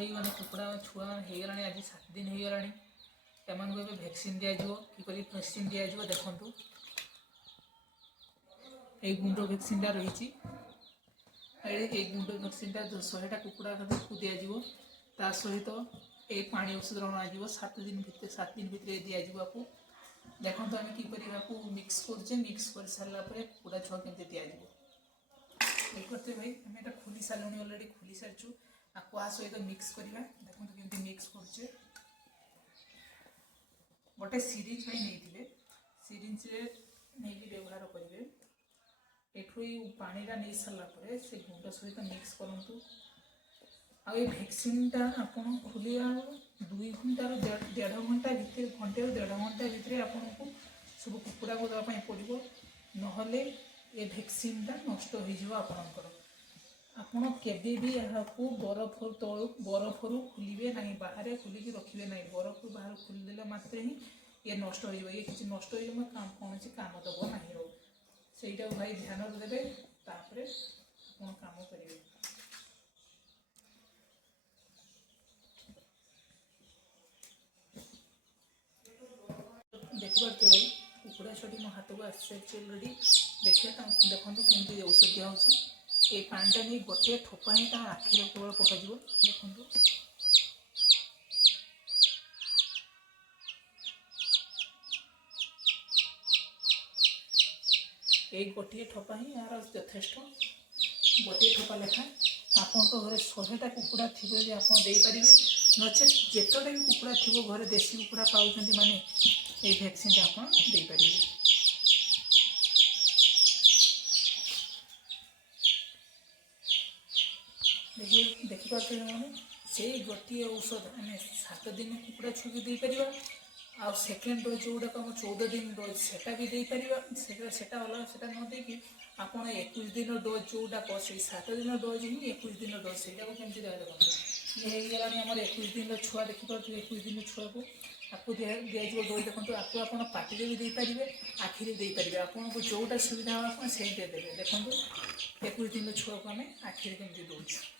भाई मैंने कुकुड़ा छुआ हो गलानी आज 7 दिन हो गलानी एम भैक्सीन दिज्व कि भैक्सीन दिज्व देखु ये गुंड भैक्सीनटा रही गुंड भैक्सीनटा 100टा कुकुड़ा को दिज्व ता सहित ये पानी औषध अणाଯିव 7 दिन भितर दिज्व आपको देखो आम कि मिक्स कर सारापर कुकुड़ा छुआ केमती दिज्व करते भाई आम ये खोली सारे अलरेडी खोली सारी आपको आ सहित मिक्स करवा देखो केमती मिक्स कर गोटे सीरीज नहीं सीरीज नहीं व्यवहार करेंगे एठू पानीटा नहीं सारापर से गुंड सहित मिक्स करूँ आ भैक्सीनटा आपन खोलिया 2 घंटार 1.5 घंटा भितर घंटे 1.5 घंटा भितर आपको सब कुकुड़ा को देवाई पड़ो नहले ये भैक्सीनटा नष्ट हो आपणकर आपड़ केवे भी यहाँ बरफ तलू बरफर खोलिए ना बाहर खोलिकी रखिए ना बरफ बाहर खोलीदे मात्र ही ये नष्ट हो ये किसी नष्ट हो कौन काम दब ना से भाई ध्यान देवे तापर आप काम करेंगे देखिए भाई कुकुड़ा छुटी मो हाथ को आसी अलरेडी देखिए देखो केमती औषध दिया ये पानीटा नहीं गोटे ठोपा ही आखिर केवल पकड़ देखो ये गोटे ठोपा ही यार यथेष्ट गोटे ठोपा लेखा आपण घर 100टा कुकुड़ा थी आप नचे जितटा भी कुकुड़ा थी घर देसी कुकुड़ा पाँच माने ये भैक्सीन आप देखिए मैंने से गोटे औषध आम 7 दिन कुकुड़ा छुआ देपर आ सेकेंड डोज जो गुड़ाक 14 दिन डोज से भी देपर से अलग से न देकी आप 21 दिन डोज जो गुड़ाक से 7 दिन डोज ही 21 दिन डोज से केमती देगा देखो ये होगा आम 21 दिन छुआ देखिए 21 दिन छुआ को आपको दिज्व डोज देखो आपको आप पार्टी भी देपारे आखिरी देपारे आपको जोटा सुविधा हो आप से देते देखो 21 दिन छुआ को आम आखिरी केमती दौर